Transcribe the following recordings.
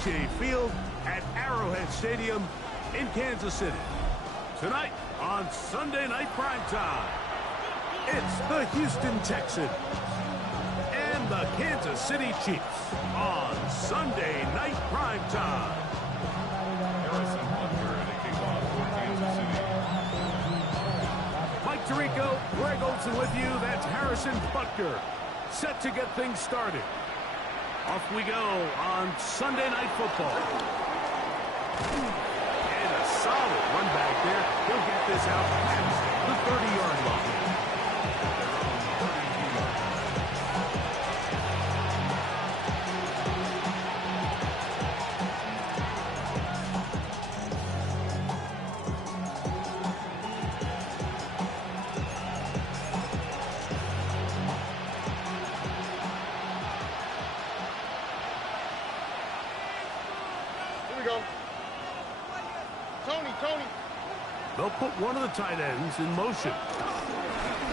O.J. Field at Arrowhead Stadium in Kansas City. Tonight on Sunday Night Primetime, it's the Houston Texans and the Kansas City Chiefs on Sunday Night Primetime. Mike Tirico, Greg Olson with you. That's Harrison Butker, set to get things started. Off we go on Sunday Night Football. And a solid run back there. He'll get this out past the 30-yard line. They'll put one of the tight ends in motion.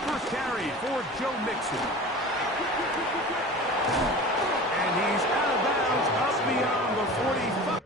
First carry for Joe Mixon. And he's out of bounds up beyond the 45.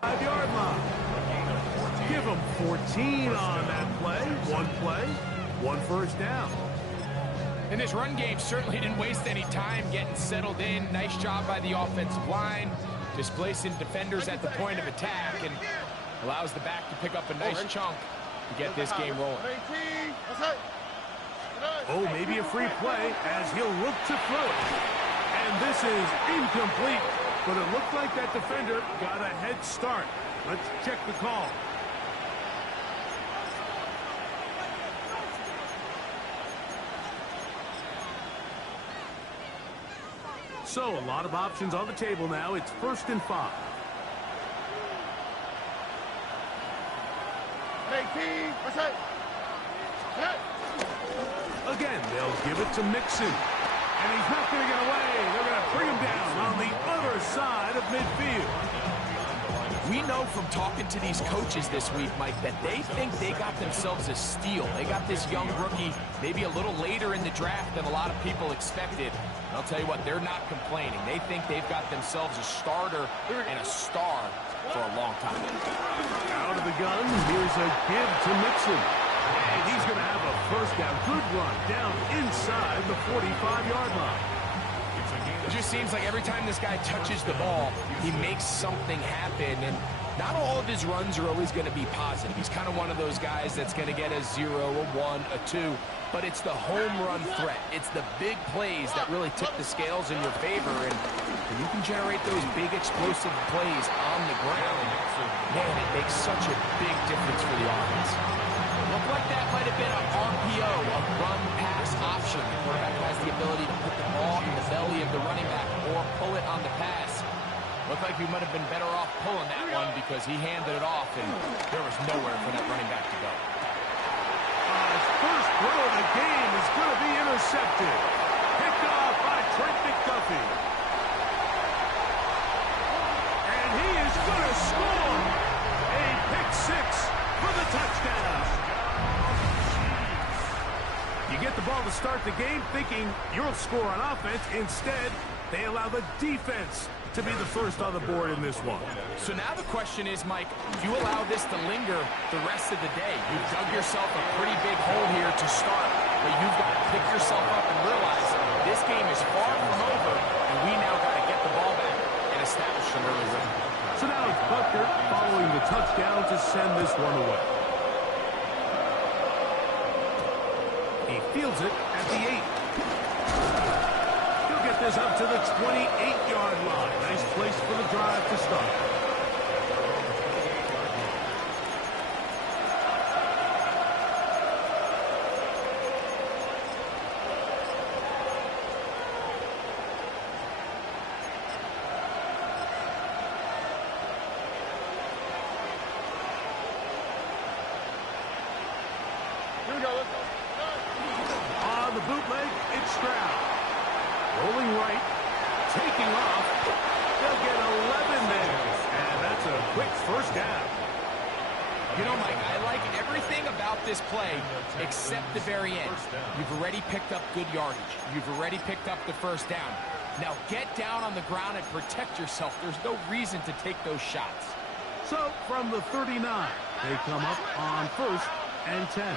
Five-yard line. Give him 14 on that play, one first down. And this run game certainly didn't waste any time getting settled in. Nice job by the offensive line, displacing defenders at the point of attack, and allows the back to pick up a nice chunk to get this game rolling. Oh, maybe a free play as he'll look to throw it. And this is incomplete. But it looked like that defender got a head start. Let's check the call. So, a lot of options on the table now. It's 1st and 5. Hey, Again, they'll give it to Mixon. And he's not going to get away. They're going to bring him down on the other side of midfield. We know from talking to these coaches this week, Mike, that they think they got themselves a steal. They got this young rookie maybe a little later in the draft than a lot of people expected. And I'll tell you what, they're not complaining. They think they've got themselves a starter and a star for a long time. Out of the gun, here's a give to Mixon. And he's going to have a first down. Good run down inside the 45-yard line. It just seems like every time this guy touches the ball, he makes something happen. And not all of his runs are always going to be positive. He's kind of one of those guys that's going to get a 0, a 1, a 2. But it's the home run threat. It's the big plays that really tip the scales in your favor. And when you can generate those big explosive plays on the ground, man, it makes such a big difference for the offense. Looked like that might have been an RPO, a run-pass option. The quarterback has the ability to put the ball in the belly of the running back or pull it on the pass. Looked like he might have been better off pulling that one because he handed it off, and there was nowhere for that running back to go. His first throw of the game is going to be intercepted. Picked off by Trent McDuffie. And he is going to score a pick six for the touchdown. You get the ball to start the game thinking you'll score on offense. Instead, they allow the defense to be the first on the board in this one. So now the question is, Mike, do you allow this to linger the rest of the day? You've dug yourself a pretty big hole here to start, but you've got to pick yourself up and realize this game is far from over, and we now got to get the ball back and establish some early rhythm. So now it's Butker following the touchdown to send this one away. He fields it at the 8. He'll get this up to the 28-yard line. Nice place for the drive to start. Here we go, let's go. On the bootleg, it's Stroud. Rolling right, taking off. They'll get 11 there. And that's a quick first down. You know, Mike, I like everything about this play except the very end. You've already picked up good yardage. You've already picked up the first down. Now get down on the ground and protect yourself. There's no reason to take those shots. So from the 39, they come up on 1st and 10.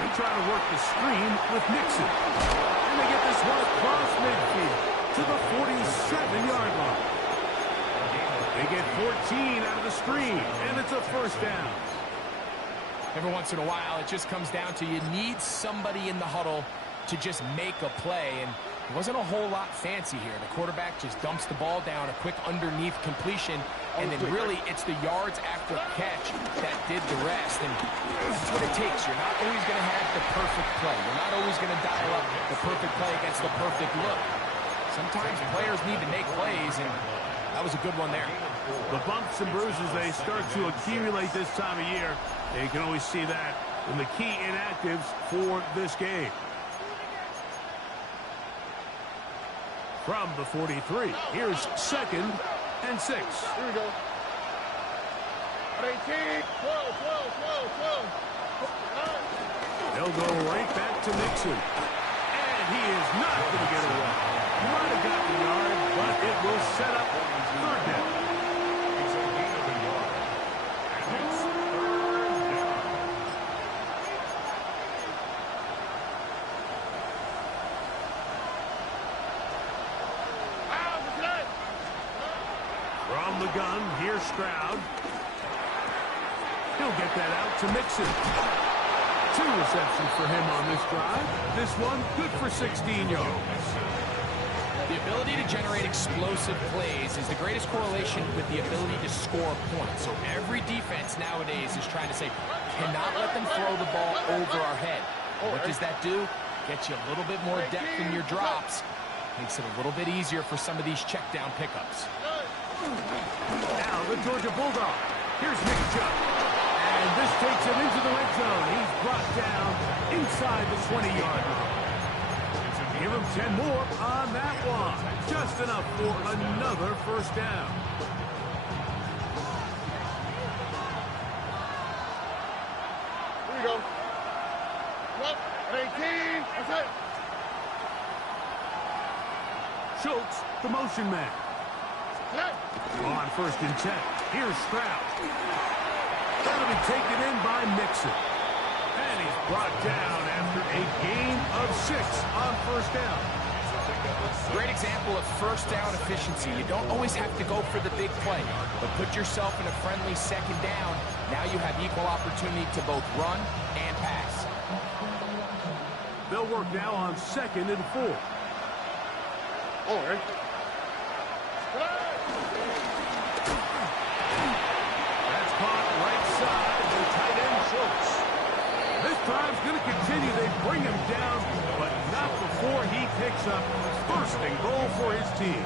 They try to work the screen with Mixon. And they get this one across midfield to the 47-yard line. They get 14 out of the screen, and it's a first down. Every once in a while, it just comes down to you need somebody in the huddle to just make a play, and it wasn't a whole lot fancy here. The quarterback just dumps the ball down, a quick underneath completion, and then really it's the yards after catch that did the rest, and that's what it takes. You're not always going to have the perfect play. You're not always going to dial up the perfect play against the perfect look. Sometimes players need to make plays, and that was a good one there. The bumps and bruises, they start to accumulate this time of year. And you can always see that in the key inactives for this game. From the 43, here's 2nd and 6. Here we go. 18, 12. They'll go right back to Mixon. And he is not going to get away. Might have gotten the yard, but it will set up 3rd down. From the gun, here's Stroud. He'll get that out to Mixon. 2 receptions for him on this drive. This one, good for 16 yards. The ability to generate explosive plays is the greatest correlation with the ability to score points. So every defense nowadays is trying to say, cannot let them throw the ball over our head. What does that do? Gets you a little bit more depth in your drops. Makes it a little bit easier for some of these check down pickups. Now the Georgia Bulldogs. Here's Nick Chubb. And this takes him into the red zone. He's brought down inside the 20-yard line. Give him 10 more on that one. Just enough for another first down. Here we go. What? 18. That's it. Schultz, the motion man. On 1st and 10. Here's Stroud. That'll be taken in by Mixon. And he's brought down after a gain of 6 on 1st down. Great example of first down efficiency. You don't always have to go for the big play, but put yourself in a friendly 2nd down. Now you have equal opportunity to both run and pass. They'll work now on 2nd and 4. Oh, right. That's caught right side to tight end Schultz. This drive's going to continue. They bring him down, but not before he picks up 1st and goal for his team.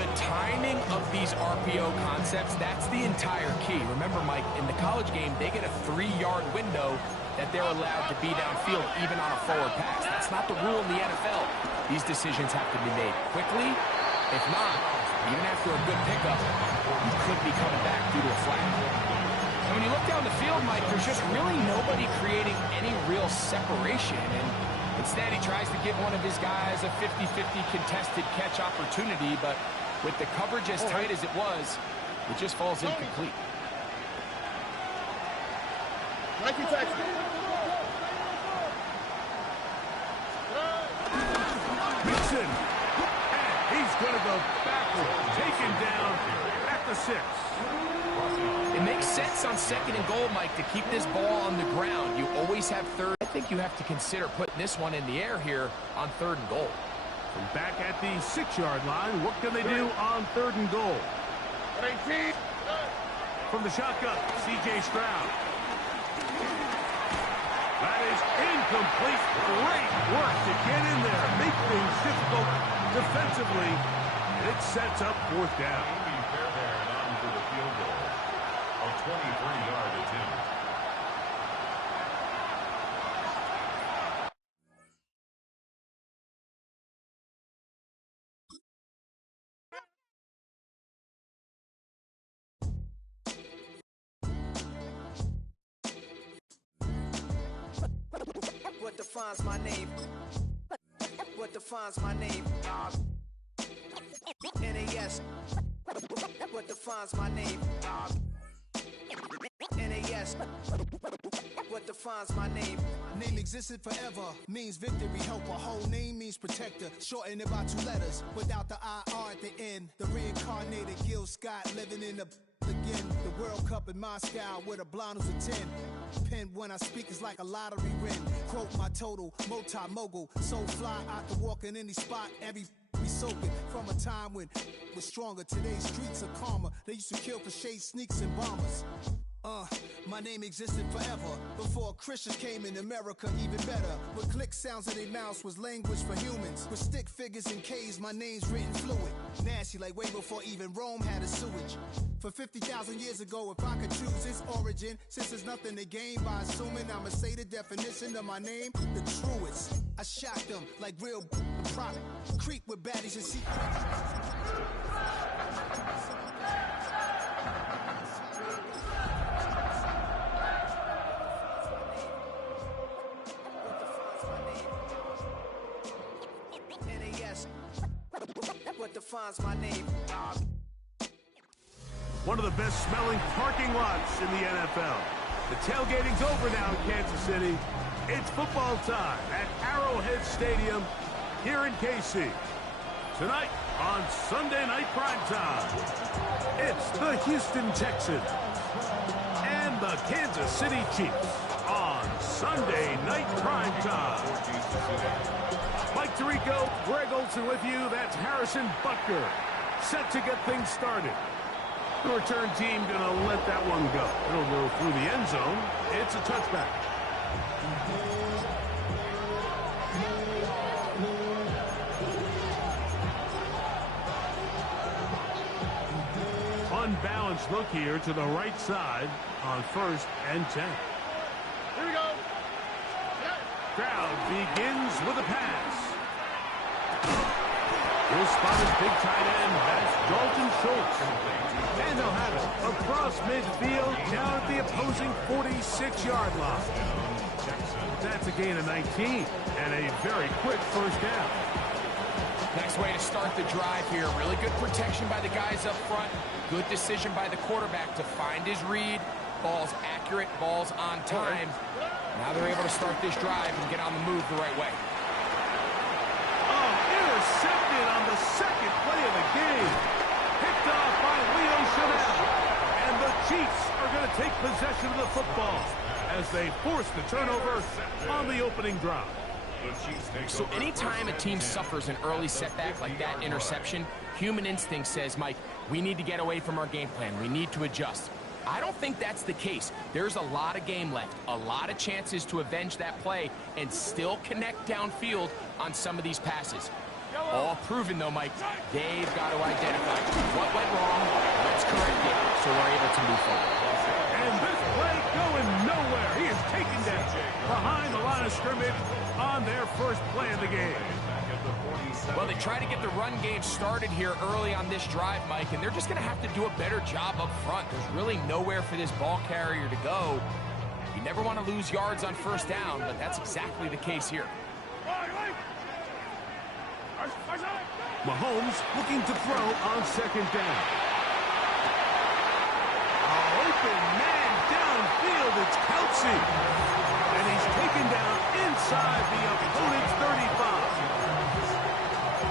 The timing of these RPO concepts, that's the entire key. Remember, Mike, in the college game, they get a 3-yard window that they're allowed to be downfield, even on a forward pass. That's not the rule in the NFL. These decisions have to be made quickly. If not, even after a good pickup, you could be coming back due to a flag. And when you look down the field, Mike, there's just really nobody creating any real separation. And instead, he tries to give one of his guys a 50-50 contested catch opportunity, but with the coverage as tight as it was, it just falls incomplete. Nike Texas. Mixon. And he's going to go backward. Taken down at the 6. It makes sense on 2nd and goal, Mike, to keep this ball on the ground. You always have 3rd. I think you have to consider putting this one in the air here on 3rd and goal. From back at the 6-yard line, what can they do on 3rd and goal? 18. From the shotgun, C.J. Stroud. That is incomplete. Great work to get in there. Make things difficult defensively. It sets up 4th down. On for the field goal. A 23-yard attempt. What defines my name? What defines my name? NAS. What defines my name? NAS. What defines my name? Name existed forever, means victory, helper. Whole name means protector, shortened it by 2 letters, without the IR at the end. The reincarnated Gil Scott living in the again. The World Cup in Moscow with a blonde who's a 10. Pen when I speak is like a lottery win. Quote my total, multi-mogul, so fly I can walk in any spot, every be soaking from a time when was stronger. Today's streets are calmer. They used to kill for shade sneaks and bombers. My name existed forever before Christians came in America, even better. With click sounds in their mouths was language for humans. With stick figures and K's, my name's written fluid. Nasty like way before even Rome had a sewage. For 50,000 years ago, if I could choose its origin, since there's nothing to gain by assuming I'ma say the definition of my name, the truest. I shocked them like real prop. Creep with baddies and secrets. What defines my name? One of the best smelling parking lots in the NFL. The tailgating's over now in Kansas City. It's football time at Arrowhead Stadium here in KC. Tonight on Sunday Night Primetime, it's the Houston Texans and the Kansas City Chiefs on Sunday Night Primetime. Mike Tirico, Greg Olson with you. That's Harrison Butker set to get things started. The return team going to let that one go. It'll go through the end zone. It's a touchback. Unbalanced. launch look here to the right side on 1st and 10. Here we go. Crowd begins with a pass. He'll spot his big tight end. That's Dalton Schultz. And they'll have it across midfield down at the opposing 46-yard line. That's a gain of 19 and a very quick first down. Nice way to start the drive here. Really good protection by the guys up front. Good decision by the quarterback to find his read. Ball's accurate, ball's on time. Now they're able to start this drive and get on the move the right way. Oh, intercepted on the second play of the game. Picked off by Layjohn5. And the Chiefs are going to take possession of the football as they force the turnover on the opening drive. So anytime a team suffers an early setback like that interception, human instinct says, Mike, we need to get away from our game plan. We need to adjust. I don't think that's the case. There's a lot of game left, a lot of chances to avenge that play and still connect downfield on some of these passes. All proven, though, Mike, they've got to identify what went wrong, let's correct it, so we're able to move forward. And this play going nowhere. He is taken down behind the line of scrimmage on their first play of the game. Well, they try to get the run game started here early on this drive, Mike, and they're just going to have to do a better job up front. There's really nowhere for this ball carrier to go. You never want to lose yards on first down, but that's exactly the case here. Mahomes looking to throw on second down. Open man downfield, it's Kelsey. And he's taken down inside the opponent's 35.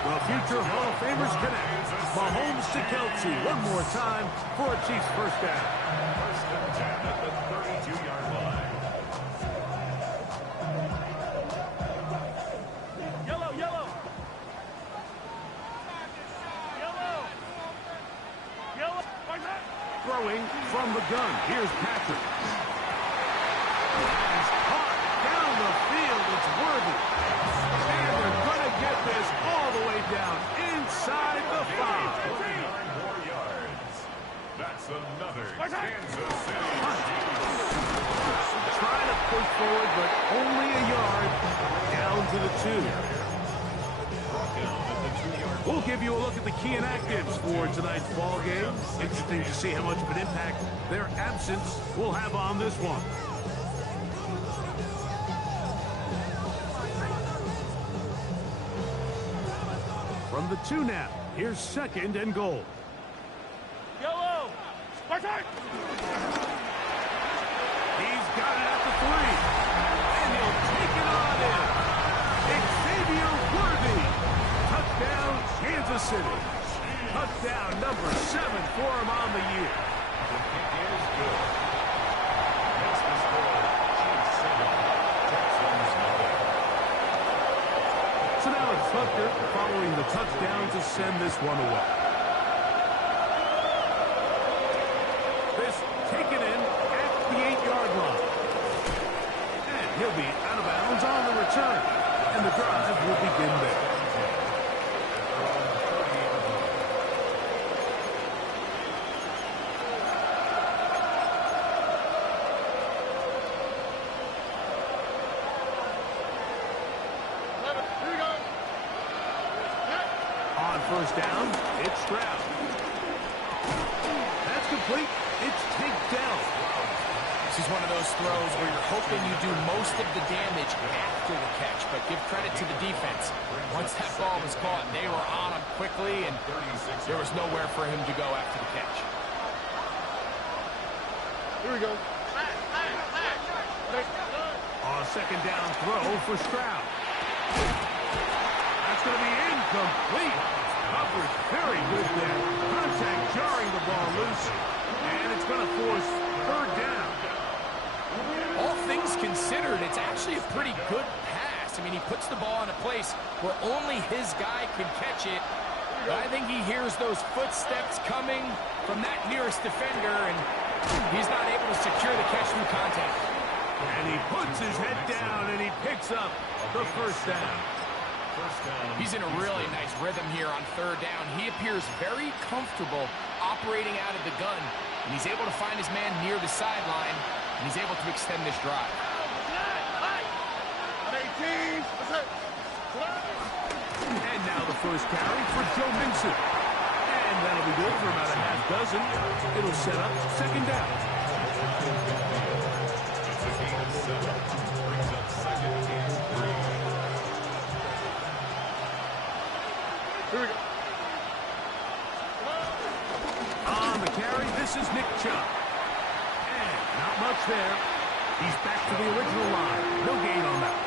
The future Hall of Famers connect. Mahomes to Kelsey one more time for a Chiefs first down. First and 10 at the 32-yard line. Yellow, yellow. Yellow. Throwing from the gun. Here's Patrick. He's caught down the field. It's Worthy. And they're going to get this all the way down inside the 5. 49 more yards. That's another Kansas City. Trying to push forward, but only a yard down to the 2. We'll give you a look at the key inactives for tonight's ball game. Interesting to see how much of an impact their absence will have on this one. From the 2 now, here's second and goal. Yellow. He's got it at the 3. And he'll take it on in. Xavier Worthy. Touchdown, Kansas City. Touchdown number 7 for him on the year. Is good. That's the score. Chiefs 7, Texans 0. So now it's Tucker following the touchdown to send this one away. This taken in at the 8-yard line. And he'll be out of bounds on the return. And the drive will begin there. First down, it's Stroud. That's complete. It's Tank Dell. This is one of those throws where you're hoping you do most of the damage after the catch, but give credit to the defense. Once that ball was caught, they were on him quickly, and there was nowhere for him to go after the catch. Here we go. On a second down throw for Stroud. That's going to be incomplete. Coverage very good there. Contact jarring the ball loose. And it's going to force third down. All things considered, it's actually a pretty good pass. I mean, he puts the ball in a place where only his guy can catch it. But I think he hears those footsteps coming from that nearest defender, and he's not able to secure the catch through contact. And he puts his head down, and he picks up the first down. He's in a really nice rhythm here on third down. He appears very comfortable operating out of the gun, and he's able to find his man near the sideline, and he's able to extend this drive. And now the first carry for Joe Mixon. And that'll be good for about a half dozen. It'll set up second down. Here we go. On the carry, this is Nick Chubb. And not much there. He's back to the original line. No gain on that.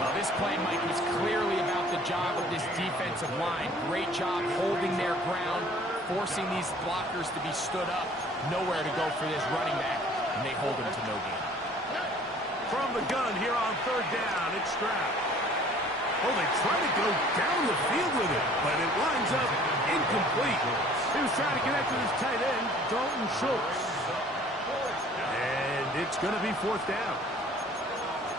Well, this play, Mike, was clearly about the job of this defensive line. Great job holding their ground, forcing these blockers to be stood up. Nowhere to go for this running back, and they hold him to no gain. From the gun here on third down, it's Stroud. Oh, they try to go down the field with it, but it winds up incomplete. He was trying to connect with his tight end, Dalton Schultz. And it's going to be fourth down.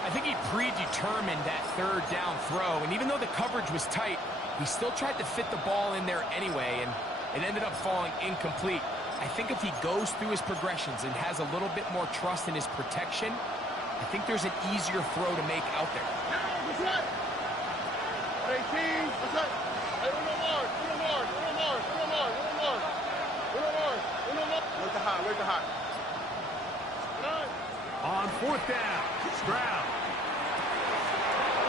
I think he predetermined that third down throw, and even though the coverage was tight, he still tried to fit the ball in there anyway, and it ended up falling incomplete. I think if he goes through his progressions and has a little bit more trust in his protection, I think there's an easier throw to make out there. On fourth down, Stroud.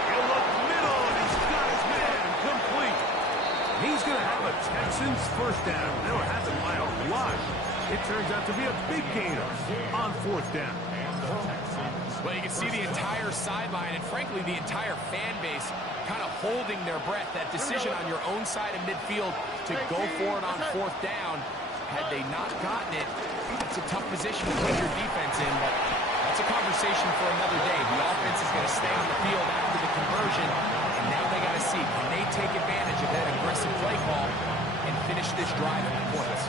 He'll look middle, and he's got his man complete. He's going to have a Texans first down. They'll have it by a lot. It turns out to be a big gainer on fourth down. Well, you can see the entire sideline and, frankly, the entire fan base kind of holding their breath. That decision on your own side of midfield to go for it on fourth down, had they not gotten it, it's a tough position to put your defense in, but that's a conversation for another day. The offense is going to stay on the field after the conversion, and now they got to see, can they take advantage of that aggressive play call and finish this drive with points?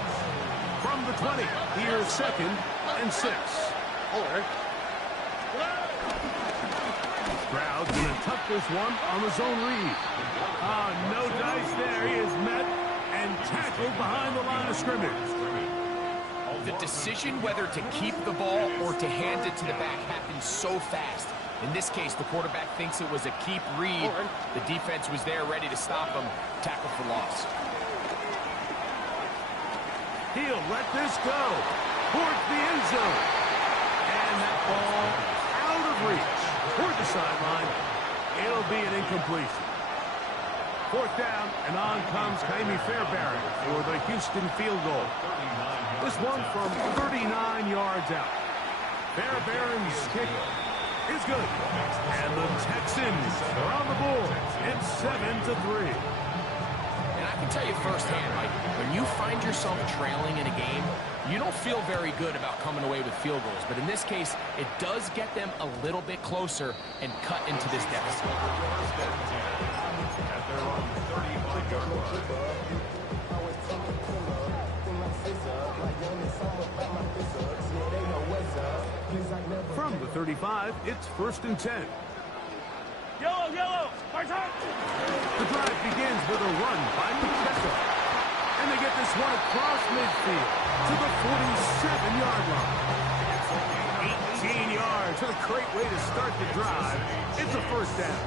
From the 20, here's second and 6. Stroud's going to tuck this one on the zone read. No dice there. He is met and tackled behind the line of scrimmage. The decision whether to keep the ball or to hand it to the back happens so fast. In this case, the quarterback thinks it was a keep read. The defense was there ready to stop him. Tackle for loss. He'll let this go towards the end zone. And that ball out of reach toward the sideline. It'll be an incompletion. Fourth down, and on comes Jaime Fairbairn for the Houston field goal. This one from 39 yards out. Fairbairn's kick is good. And the Texans are on the board. It's 7-3. And I can tell you firsthand, Mike, when you find yourself trailing in a game, you don't feel very good about coming away with field goals. But in this case, it does get them a little bit closer and cut into this deficit. At their own 35-yard line. From the 35, it's first and 10. Yellow, yellow. My turn. The drive begins with a run by Pacheco. And they get this one across midfield to the 47-yard line. 18 yards. What a great way to start the drive. It's a first down.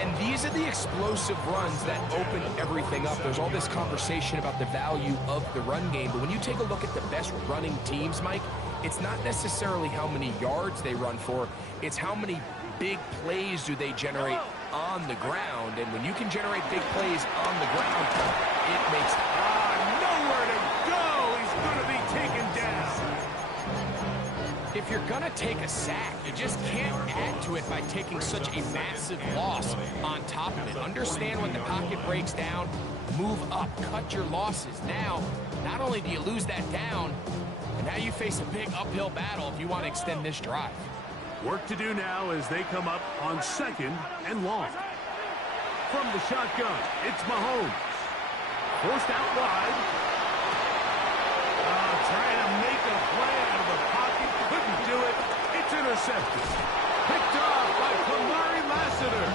And these are the explosive runs that open everything up. There's all this conversation about the value of the run game, but when you take a look at the best running teams, Mike, it's not necessarily how many yards they run for, it's how many big plays do they generate on the ground. And when you can generate big plays on the ground, it makes nowhere to go. He's going to be taken down. If you're going to take a sack, you just can't add to it by taking such a massive loss on top of it. Understand when the pocket breaks down, move up, cut your losses. Now, not only do you lose that down, but now you face a big uphill battle if you want to extend this drive. Work to do now as they come up on second and long. From the shotgun, it's Mahomes. Forced out wide. Trying to make a play out of the pocket. Couldn't do it. It's intercepted. Picked off by Kamari Lassiter.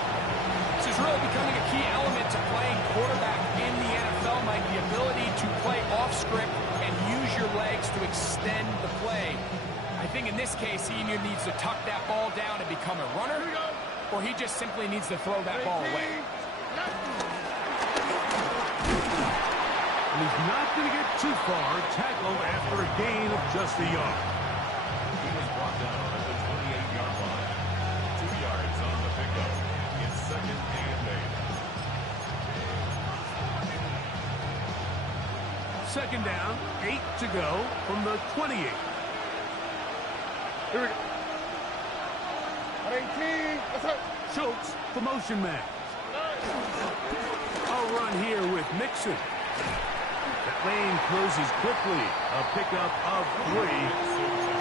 quarterback in the NFL, Mike, the ability to play off script and use your legs to extend the play. I think in this case, he either needs to tuck that ball down and become a runner, or he just simply needs to throw that ball away. And he's not going to get too far, tackled after a gain of just a yard. He was brought down at the 28-yard line. 2 yards on the pickup. It's second and 8. Second down, 8 to go from the 28. Here we go. 18. Let's go. Schultz, the motion man. A run here with Mixon. That lane closes quickly. A pickup of 3.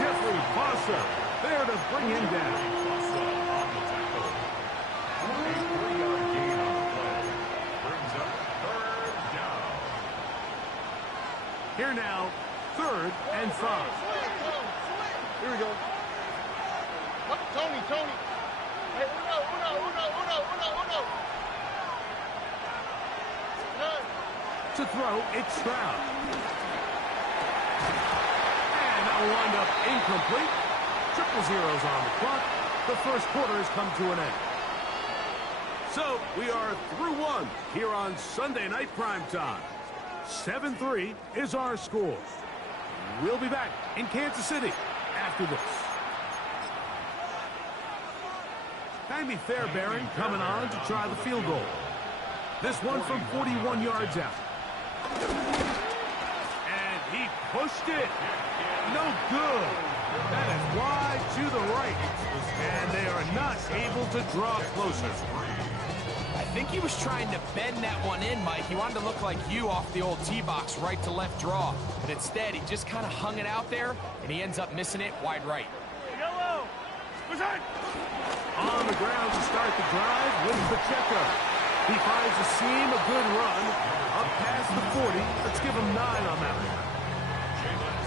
Jeffrey Fossa there to bring him down. Fossa on the tackle. A 3-yard gain on the play. Brings up third down. Here now, 3rd and 5. Here we go. Tony. Hey, uno. To throw, it's Stroud. And that'll wind up incomplete. 0-0s on the clock. The first quarter has come to an end. So, we are through 1 here on Sunday Night Primetime. 7-3 is our score. We'll be back in Kansas City after this. Jamie Fairbairn coming on to try the field goal. This one from 41 yards out. And he pushed it. No good. That is wide to the right. And they are not able to draw closer. I think he was trying to bend that one in, Mike. He wanted to look like you off the old tee box, right to left draw. But instead, he just kind of hung it out there, and he ends up missing it wide right. Yellow. Present. On the ground to start the drive with Pacheco. He finds a seam, a good run, up past the 40. Let's give him 9 on that one.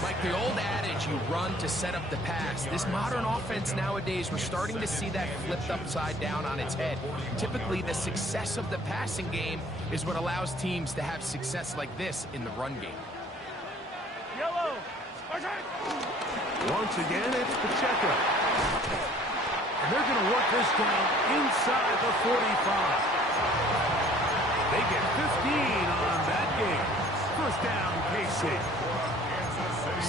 Like the old adage, you run to set up the pass. This modern offense nowadays, we're starting to see that flipped upside down on its head. Typically, the success of the passing game is what allows teams to have success like this in the run game. Yellow. Once again, it's Pacheco. And they're going to work this down inside the 45. They get 15 on that game. First down, KC.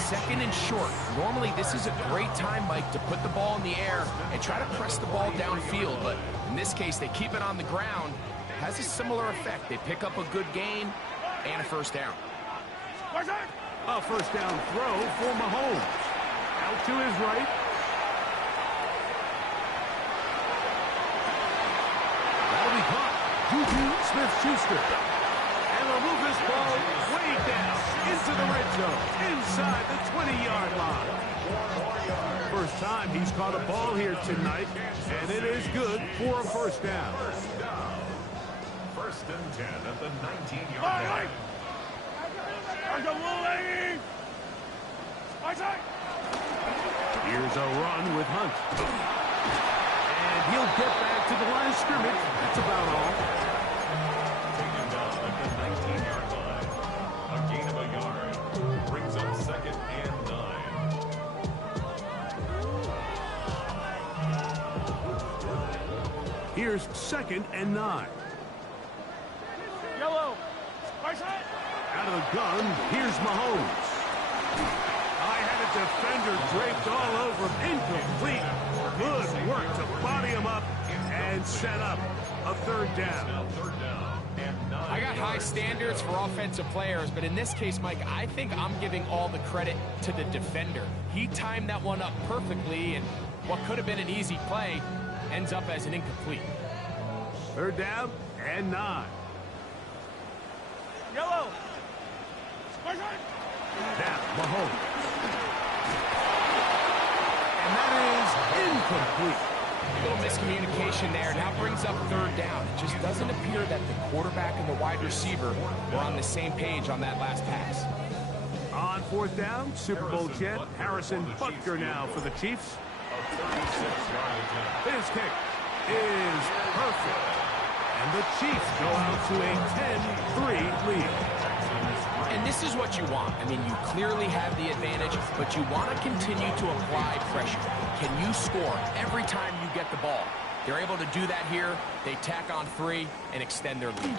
2nd and short. Normally, this is a great time, Mike, to put the ball in the air and try to press the ball downfield. But in this case, they keep it on the ground. Has a similar effect. They pick up a good gain and a first down. A first down throw for Mahomes. Out to his right. That'll be caught. Juju Smith-Schuster. And they'll move this ball way down into the red zone, inside the 20-yard line. First time he's caught a ball here tonight, and it is good for a first down. First and 10 at the 19-yard line. Here's a run with Hunt. And he'll get back to the line of scrimmage. That's about all. Taken down at the 19-yard line. A gain of a yard. Brings up 2nd and 9. Here's 2nd and 9. Yellow. Right side. Out of the gun, here's Mahomes. I had a defender draped all over him. Incomplete. Good work to body him up and set up a 3rd down. I got high standards for offensive players, but in this case, Mike, I think I'm giving all the credit to the defender. He timed that one up perfectly, and what could have been an easy play ends up as an incomplete. 3rd down and 9. Yellow. Now, Mahomes. And that is incomplete. A little miscommunication there. Now brings up 3rd down. It just doesn't appear that the quarterback and the wide receiver were on the same page on that last pass. On 4th down, Super Bowl champ Harrison Butker now for the Chiefs. His kick is perfect. And the Chiefs go out to a 10-3 lead. And this is what you want. I mean, you clearly have the advantage, but you want to continue to apply pressure. Can you score every time you get the ball? They're able to do that here. They tack on 3 and extend their lead.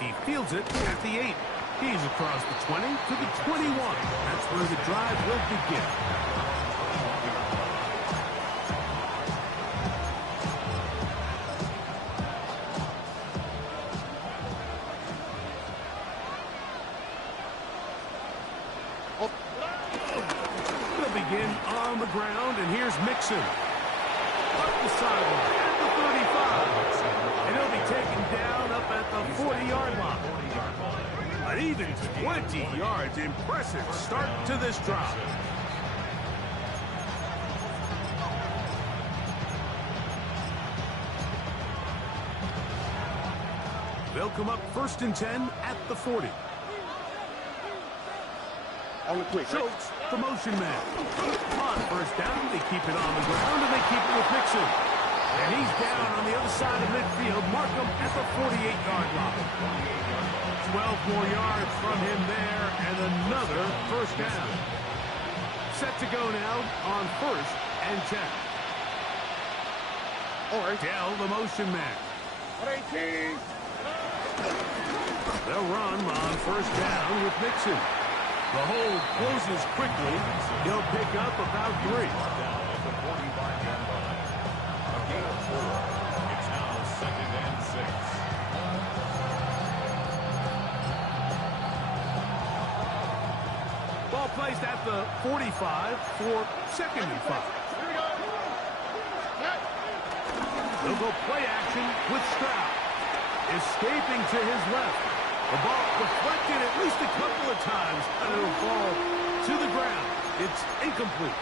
He fields it at the 8. He's across the 20 to the 21. That's where the drive will begin. They'll begin on the ground, and here's Mixon. Up the sideline at the 35. And he'll be taken down up at the 40-yard line. An even 20 yards. Impressive start to this drive. They'll come up 1st and 10 at the 40. Schultz, the motion man. On 1st down, they keep it on the ground, and they keep it with Mixon. And he's down on the other side of midfield. Markham at the 48-yard line. 12 more yards from him there, and another 1st down. Set to go now on 1st and 10. Dell, the motion man. They'll run on 1st down with Mixon. The hold closes quickly. He'll pick up about 3. A gain of 4. It's now 2nd and 6. Ball placed at the 45 for 2nd and 5. They'll go play action with Stroud. Escaping to his left. The ball deflected at least a couple of times, and it'll fall to the ground. It's incomplete.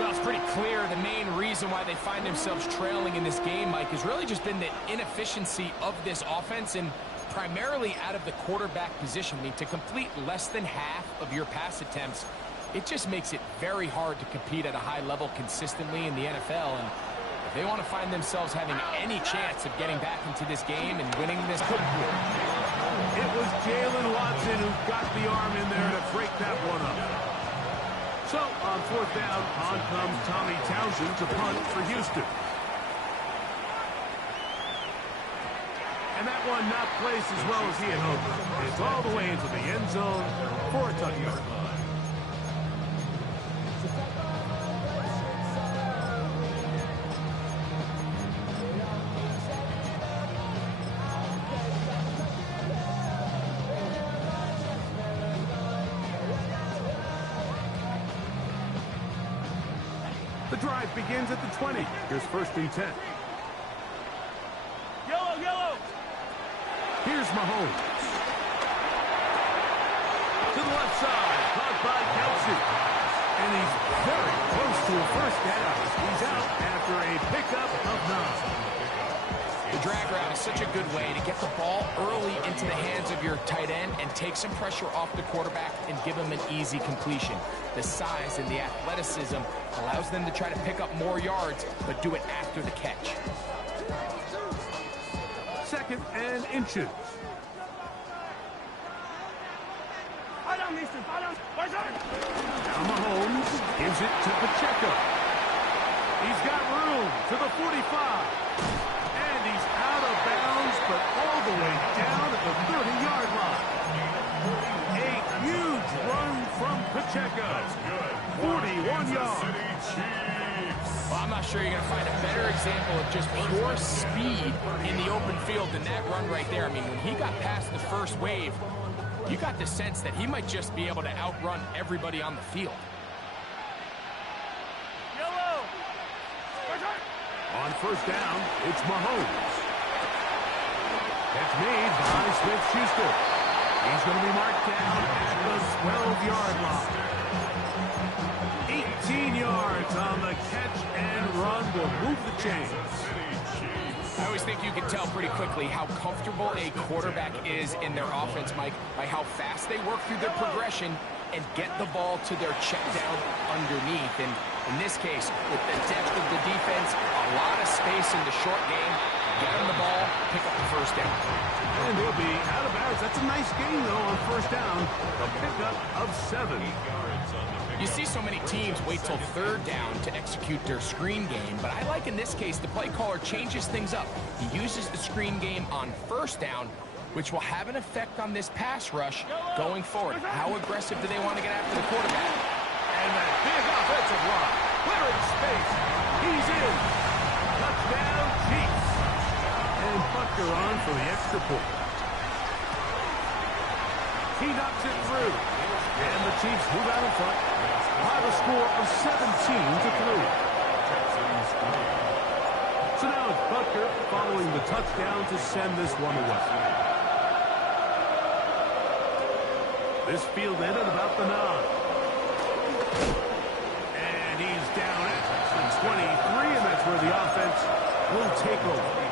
Well, it's pretty clear the main reason why they find themselves trailing in this game, Mike, has really just been the inefficiency of this offense and primarily out of the quarterback position. I mean, to complete less than half of your pass attempts, it just makes it very hard to compete at a high level consistently in the NFL. And if they want to find themselves having any chance of getting back into this game and winning this football. It was Jalen Watson who got the arm in there to break that one up. So, on 4th down, on comes Tommy Townsend to punt for Houston. And that one not placed as well as he had hoped. It's all the way into the end zone for a touchdown. The drive begins at the 20. Here's 1st and 10. Yellow. Here's Mahomes. To the left side, caught by Kelsey. And he's very close to a 1st down. He's out after a pickup of 9. The drag route is such a good way to get the ball early into the hands of your tight end and take some pressure off the quarterback and give him an easy completion. The size and the athleticism allows them to try to pick up more yards, but do it after the catch. 2nd and inches. Now Mahomes gives it to Pacheco. He's got room to the 45. And he's out of bounds, but all the way down at the 30-yard line. A huge run from Pacheco. 41 yards. Well, I'm not sure you're going to find a better example of just pure speed in the open field than that run right there. I mean, when he got past the first wave, you got the sense that he might just be able to outrun everybody on the field. On 1st down, it's Mahomes. That's made by Smith-Schuster. He's going to be marked down at the 12-yard line. 18 yards on the catch and run will move the chains. I always think you can tell pretty quickly how comfortable a quarterback is in their offense, Mike, by how fast they work through their progression and get the ball to their check down underneath. And in this case, with the depth of the defense, a lot of space in the short game, get them the ball, pick up the first down. And they'll be out of bounds. That's a nice gain, though, on first down. A pickup of 7. You see so many teams wait till third down to execute their screen game, but I like in this case the play caller changes things up. He uses the screen game on first down, which will have an effect on this pass rush going forward. How aggressive do they want to get after the quarterback? And that big offensive line, clearing space. He's in. Touchdown, Chiefs. And Butker on for the extra point. He knocks it through. And the Chiefs move out in front by the score of 17-3. So now it's Butker following the touchdown to send this one away. This field ended about the 9. And he's down at the 23, and that's where the offense will take over.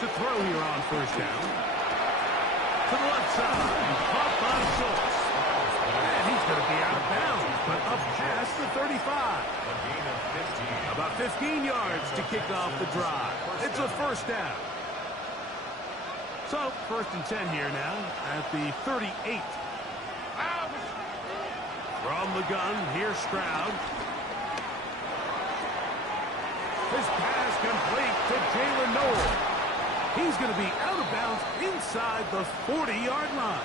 To throw here on first down. To the left side. Caught by Schultz. And he's going to be out of bounds, but up past the 35. About 15 yards to kick off the drive. It's a first down. So, first and 10 here now at the 38. From the gun, here's Stroud. His pass complete to Jalen Noel. He's going to be out of bounds inside the 40-yard line.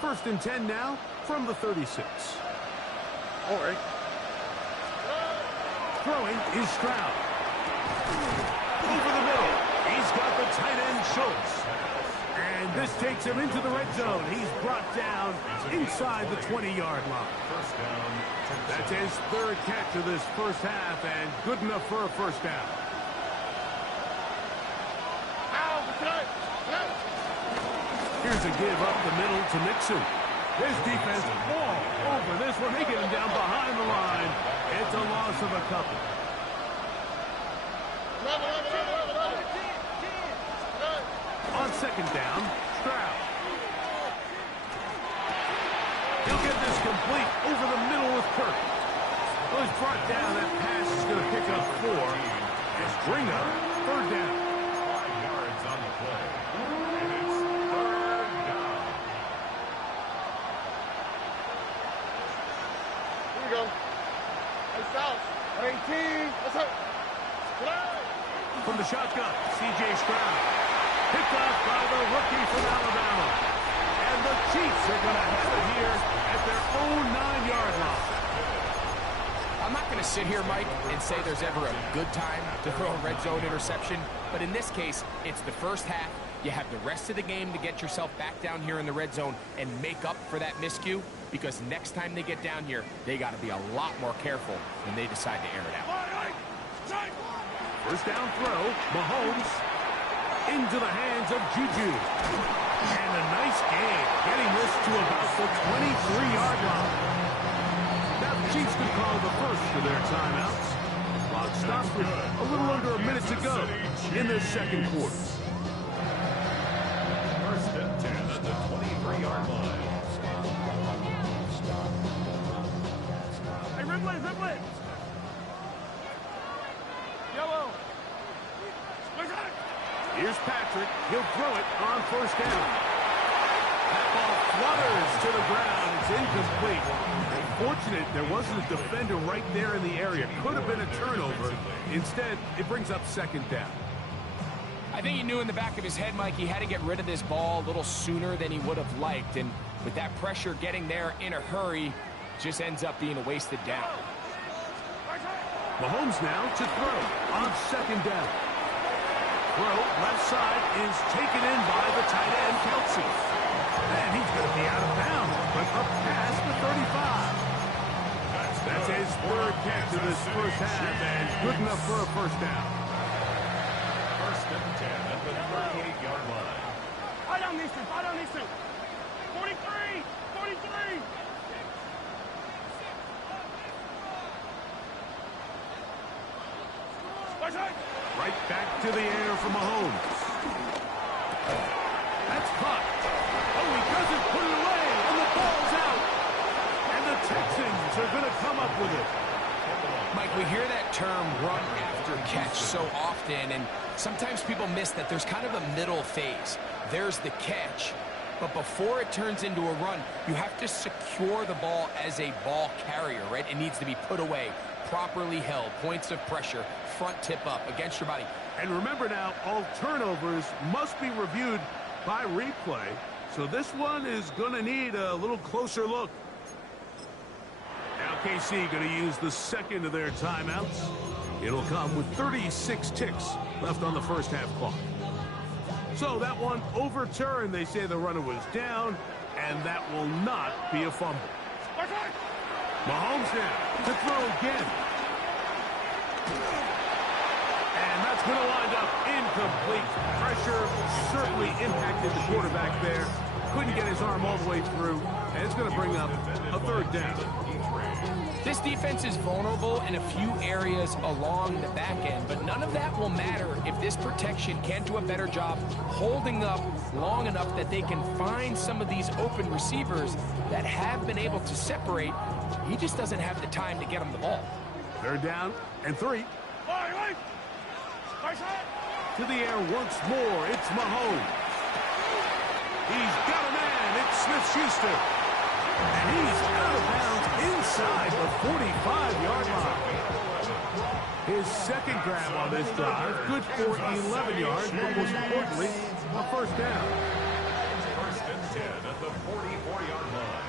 First and 10 now from the 36. All right. Throwing is Stroud. Over the middle. He's got the tight end Schultz. And this takes him into the red zone. He's brought down inside the 20-yard line. That's his third catch of this first half, and good enough for a first down. Here's a give up the middle to Mixon. His defense all over this one. They get him down behind the line. It's a loss of a couple. On second down, Stroud. He'll get this complete over the middle with Kirk. Well, he's brought down. That pass is going to pick up 4 and bring up third down. 5 yards on the play. And it's third down. Here we go. Hey, South. 18. Let's go. From the shotgun, C.J. Stroud. Picked off by the rookie from Alabama. And the Chiefs are going to have it here at their own 9-yard line. I'm not going to sit here, Mike, and say there's ever a good time to throw a red zone interception, but in this case, it's the first half. You have the rest of the game to get yourself back down here in the red zone and make up for that miscue, because next time they get down here, they got to be a lot more careful when they decide to air it out. First down throw, Mahomes into the hands of Juju. And a nice game, getting this to about the 23-yard line. Now the Chiefs could call the first of their timeouts. Clock stops with a little under a minute to go in this second quarter. First and 10 at the 23-yard line. Hey, Ripley. Yellow. Here's Patrick. He'll throw it on first down. That ball flutters to the ground. It's incomplete. Fortunate there wasn't a defender right there in the area. Could have been a turnover. Instead, it brings up second down. I think he knew in the back of his head, Mike, he had to get rid of this ball a little sooner than he would have liked. And with that pressure getting there in a hurry, just ends up being a wasted down. Mahomes now to throw on second down. Throw left side is taken in by the tight end, Kelsey. And he's going to be out of bounds, but up past the 35. That's his third catch of this first half, and good enough for a first down. at the 38-yard line. Fire down these two. Fire down these two. 43. 43. Right back to the air for Mahomes. That's caught. Oh, he doesn't put it away, and the ball's out. And the Texans are going to come up with it. Mike, we hear that term run after catch so often, and sometimes people miss that there's kind of a middle phase. There's the catch, but before it turns into a run, you have to secure the ball as a ball carrier, right? It needs to be put away, properly held, points of pressure, front tip up against your body. And remember now, all turnovers must be reviewed by replay, so this one is going to need a little closer look. Now KC going to use the second of their timeouts. It'll come with 36 ticks left on the first half clock. So that one overturned. They say the runner was down, and that will not be a fumble. Mahomes now to throw again. And that's going to wind up incomplete. Pressure certainly impacted the quarterback there. Couldn't get his arm all the way through, and it's going to bring up a third down. This defense is vulnerable in a few areas along the back end, but none of that will matter if this protection can't do a better job holding up long enough that they can find some of these open receivers that have been able to separate. He just doesn't have the time to get them the ball. Third down and 3. To the air once more. It's Mahomes. He's got a man. It's Smith-Schuster. And he's out of bounds inside the 45-yard line. His second grab on this drive, good for 11 yards, but most importantly, a first down. First and 10 at the 44-yard line.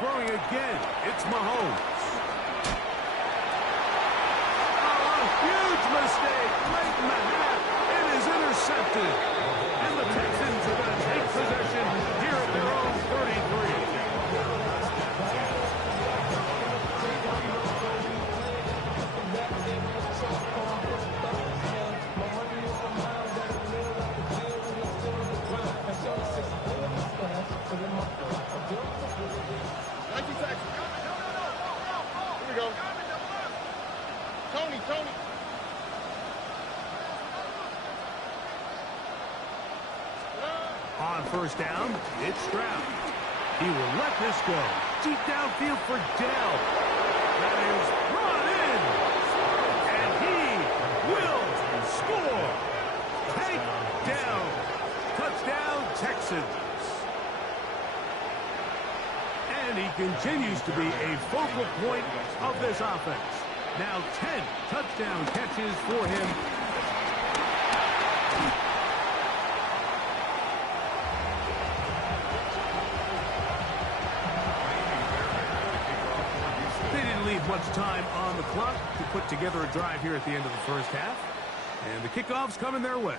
Throwing again, it's Mahomes. Huge mistake late in the half. It is intercepted. And the Texans are going to take possession here at their own 33. Here we go. Tony. On first down, it's Stroud. He will let this go. Deep downfield for Dell. That is brought in. And he will score. Take down. Touchdown, Texans. And he continues to be a focal point of this offense. Now 10 touchdown catches for him. Much time on the clock to put together a drive here at the end of the first half. And the kickoff's coming their way.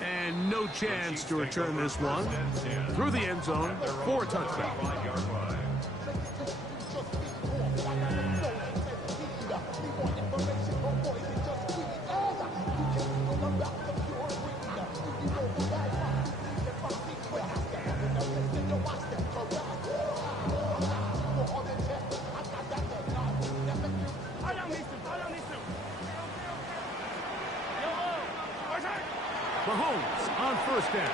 And no chance to return this one through the end zone for a touchdown. Mahomes on first down.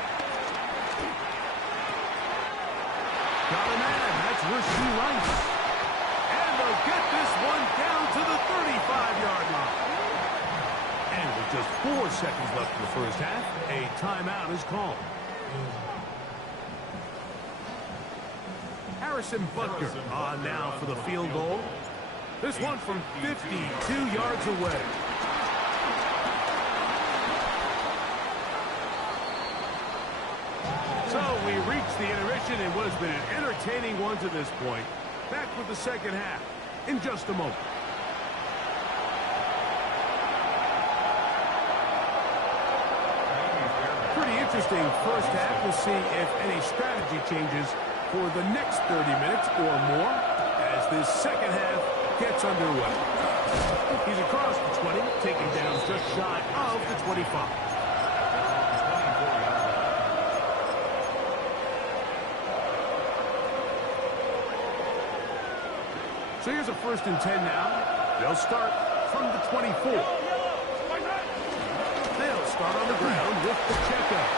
Got a man. That's Rasheed Rice. And they'll get this one down to the 35-yard line. And with just 4 seconds left in the first half, a timeout is called. Harrison Butker on now for the field goal. This one from 52 yards away. So we reach the intermission in what has been an entertaining one to this point. Back with the second half in just a moment. Pretty interesting first half. We'll see if any strategy changes for the next 30 minutes or more as this second half gets underway. He's across the 20, taking down just shy of the 25. So here's a 1st and 10 now. They'll start from the 24. They'll start on the ground with the checkup.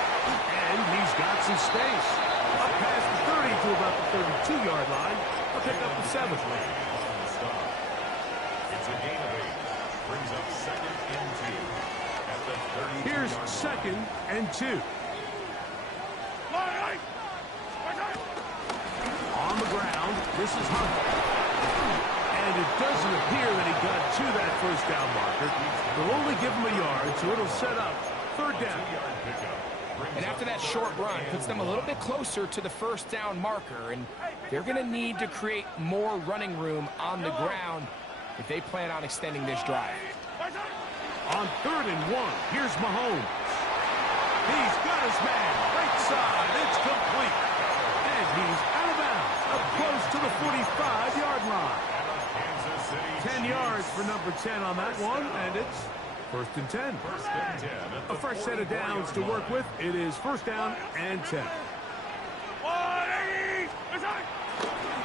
And he's got some space. Up past the 30 to about the 32-yard line. They'll pick up the 7th. It's a gain of 8. Brings up 2nd and 2. At the 32-yard line. Here's 2nd and 2. On the ground, this is Hunt. And it doesn't appear that he got to that 1st down marker. They'll only give him a yard, so it'll set up 3rd down. And after that short run, puts them a little bit closer to the 1st down marker. And they're going to need to create more running room on the ground if they plan on extending this drive. On 3rd and 1, here's Mahomes. He's got his man right side. It's complete. And he's out of bounds, up close to the 45-yard line. 10 yards for number 10 on that one, and it's 1st and 10. A fresh set of downs to work with. It is 1st down and 10.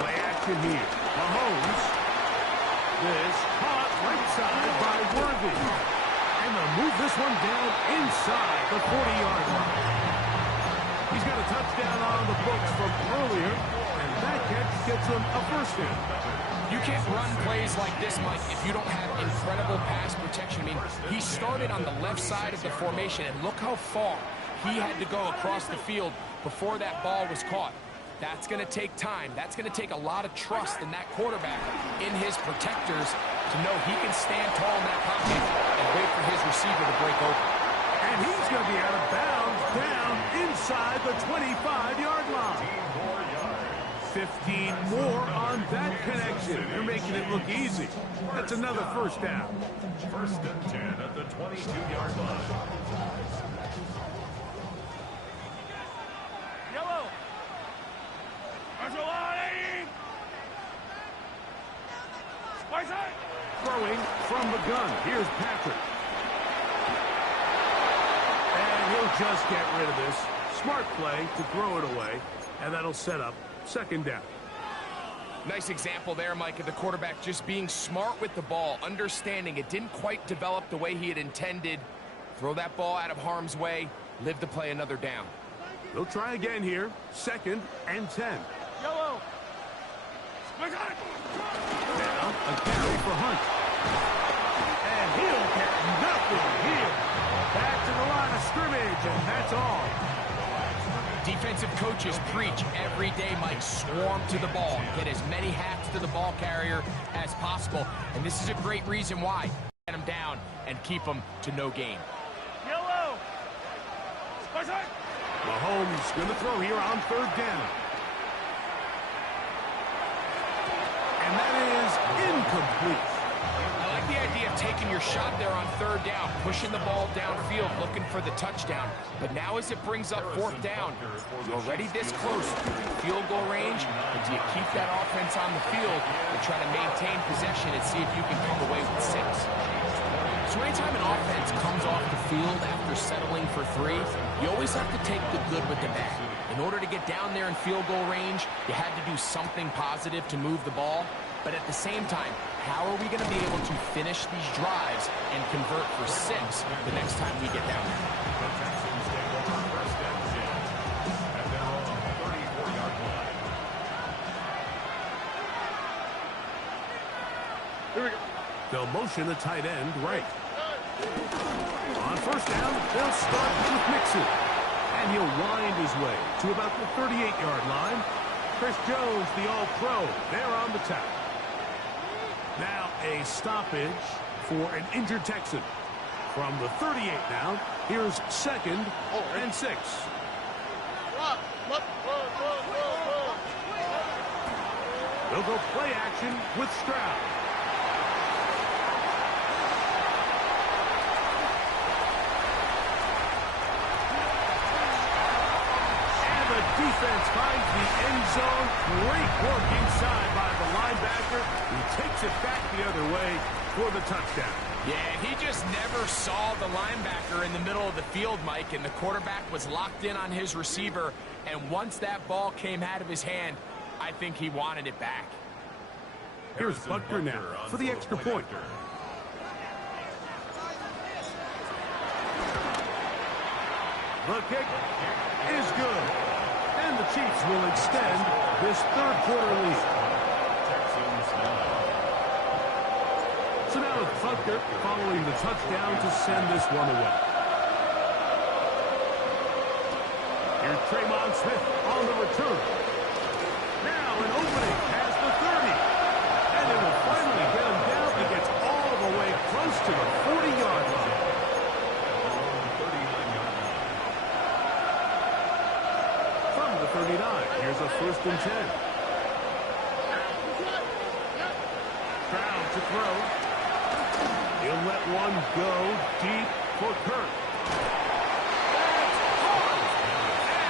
Play action here. Mahomes. This caught right side by Worthy. And they'll move this one down inside the 40-yard line. He's got a touchdown on the books from earlier, and that catch gets him a 1st down. You can't run plays like this, Mike, if you don't have incredible pass protection. I mean, he started on the left side of the formation, and look how far he had to go across the field before that ball was caught. That's going to take time. That's going to take a lot of trust in that quarterback, in his protectors, to know he can stand tall in that pocket and wait for his receiver to break open. And he's going to be out of bounds down inside the 25-yard line. 15 more on that connection. They're making it look easy. That's another 1st down. 1st and 10 at the 22-yard line. Yellow. Throwing from the gun. Here's Patrick. And he'll just get rid of this. Smart play to throw it away. And that'll set up 2nd down. Nice example there, Mike, of the quarterback just being smart with the ball, understanding it didn't quite develop the way he had intended. Throw that ball out of harm's way, live to play another down. They'll try again here. 2nd and 10. Yellow. Now a carry for Hunt. And he'll get nothing here. Back to the line of scrimmage, and that's all. Defensive coaches preach every day, Mike, swarm to the ball. Get as many hats to the ball carrier as possible. And this is a great reason why. Get them down and keep them to no gain. Yellow. Mahomes going to throw here on 3rd down. And that is incomplete. I like the idea of taking your shot there on 3rd down, pushing the ball downfield, looking for the touchdown. But now as it brings up 4th down, you're already this close to field goal range, but do you keep that offense on the field and try to maintain possession and see if you can come away with 6? So anytime an offense comes off the field after settling for 3, you always have to take the good with the bad. In order to get down there in field goal range, you had to do something positive to move the ball. But at the same time, how are we going to be able to finish these drives and convert for 6 the next time we get down there? The Texans take over 1st and 10 at their own 34-yard line. Here we go. They'll motion a tight end right. On 1st down, they'll start with Mixon. And he'll wind his way to about the 38-yard line. Chris Jones, the All-Pro, there on the tackle. Now a stoppage for an injured Texan. From the 38 now, here's 2nd and 6. They'll go play action with Stroud. And the defense finds the end zone. Great work inside by the linebacker. He takes it back the other way for the touchdown. Yeah, he just never saw the linebacker in the middle of the field, Mike, and the quarterback was locked in on his receiver, and once that ball came out of his hand, I think he wanted it back. Here's Butker now for the extra point. The kick is good, and the Chiefs will extend this third quarter lead. So now it's Butker following the touchdown to send this one away. Here's Tremont Smith on the return. Now an opening past the 30. And it will finally get him down. He gets all the way close to the 40-yard line. From the 39, here's a 1st and 10. Stroud to throw. He'll let one go deep for Kirk.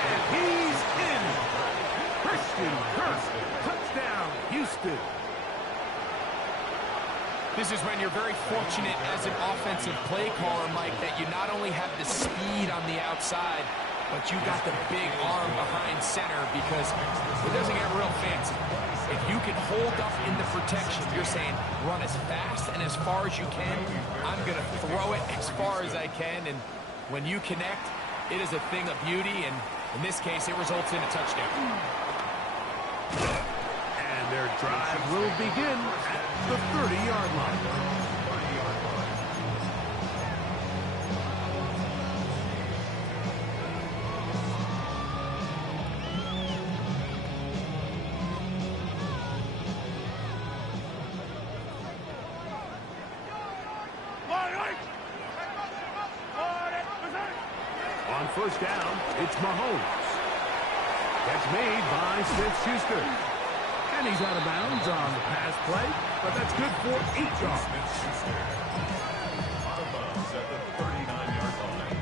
And he's in. Christian Kirk. Touchdown, Houston. This is when you're very fortunate as an offensive play caller, Mike, that you not only have the speed on the outside, but you got the big arm behind center, because it doesn't get real fancy. If you can hold up in the protection, you're saying run as fast and as far as you can. I'm going to throw it as far as I can, and when you connect, it is a thing of beauty, and in this case, it results in a touchdown. And their drive will begin at the 30-yard line. On first down, it's Mahomes. That's made by Smith-Schuster. And he's out of bounds on the pass play, but that's good for 8 yards. Smith-Schuster. Out of bounds at the 39-yard line.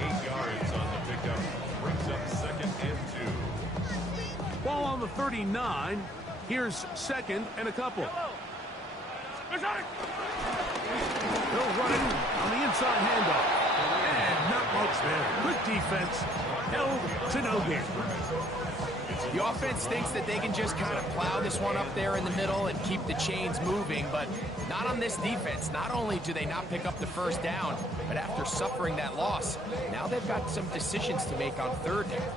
8 yards on the pickup. Brings up 2nd and 2. Ball on the 39. Here's 2nd and a couple. They'll run it on the inside handoff. And not much there. Good defense. Held to no gain. The offense thinks that they can just kind of plow this one up there in the middle and keep the chains moving, but not on this defense. Not only do they not pick up the first down, but after suffering that loss, now they've got some decisions to make on 3rd down.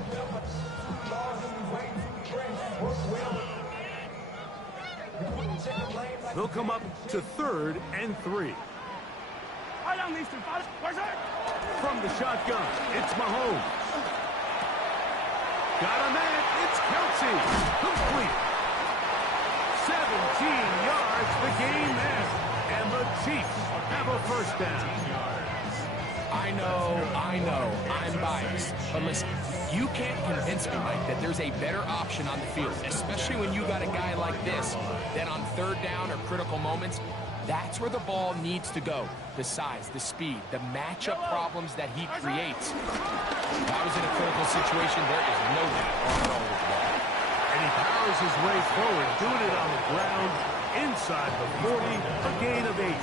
They'll come up to 3rd and 3. From the shotgun, it's Mahomes. Got a man, it's Kelsey. Complete. 17 yards, the gain there. And the Chiefs have a first down. I know, I'm biased. But listen, you can't convince me, Mike, that there's a better option on the field, especially when you got a guy like this, that on 3rd down or critical moments, that's where the ball needs to go. The size, the speed, the matchup problems that he creates. If I was in a critical situation, there is no doubt on the ball. And he powers his way forward, doing it on the ground, inside the 40, a gain of 8.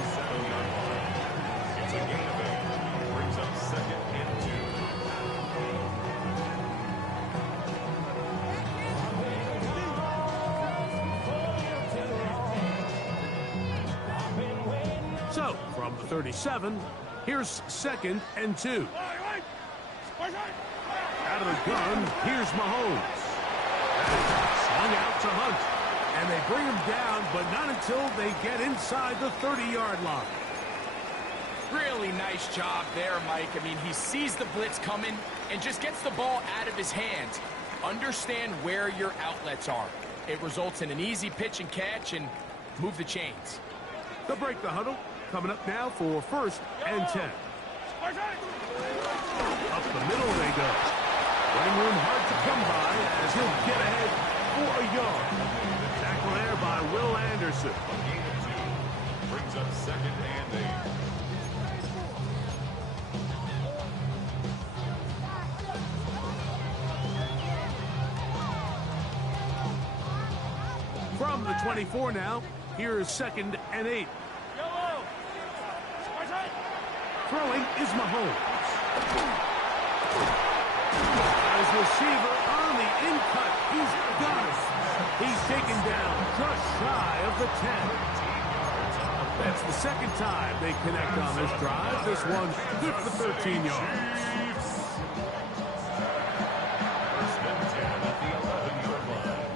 It's a gain of 8. Brings up 2nd and 2. So, from the 37, here's 2nd and 2. Out of the gun, here's Mahomes. Swung out to Hunt. And they bring him down, but not until they get inside the 30-yard line. Really nice job there, Mike. I mean, he sees the blitz coming and just gets the ball out of his hands. Understand where your outlets are. It results in an easy pitch and catch and move the chains. They'll break the huddle. Coming up now for 1st and 10. Up the middle they go. Running room hard to come by as he'll get ahead for a yard. Tackle there by Will Anderson. A gain of 2. Brings up 2nd and 8. From the 24 now, here's 2nd and 8. Throwing is Mahomes. As receiver on the in-cut, he's got it. He's taken down just shy of the 10. That's the second time they connect on this drive. This one good for 13 yards. First and 10 at the 11-yard line.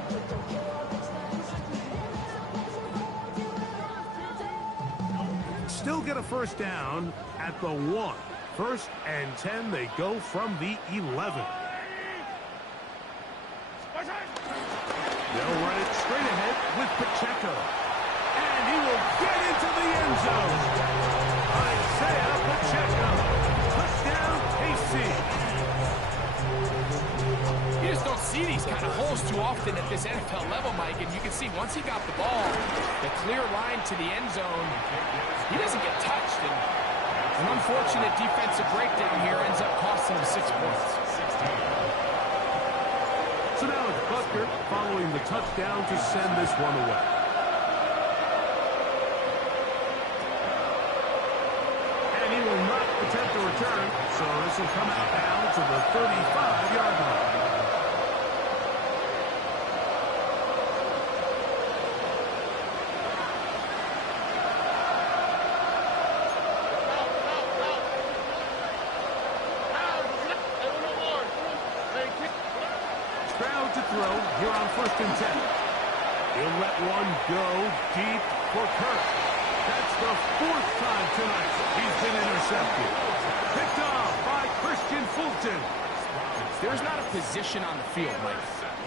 Still get a first down at the 1. 1st and 10, they go from the 11. They'll run it straight ahead with Pacheco. And he will get into the end zone. Isaiah Pacheco. Touchdown, KC. You just don't see these kind of holes too often at this NFL level, Mike. And you can see once he got the ball, the clear line to the end zone, he doesn't get touched. And an unfortunate defensive breakdown here ends up costing him 6 points. So now it's Butker following the touchdown to send this one away. And he will not attempt a return, so this will come out down to the 35-yard line. Crowd to throw here on 1st and 10. He'll let one go deep for Kirk. That's the 4th time tonight he's been intercepted. Picked off by Christian Fulton. There's not a position on the field, Mike,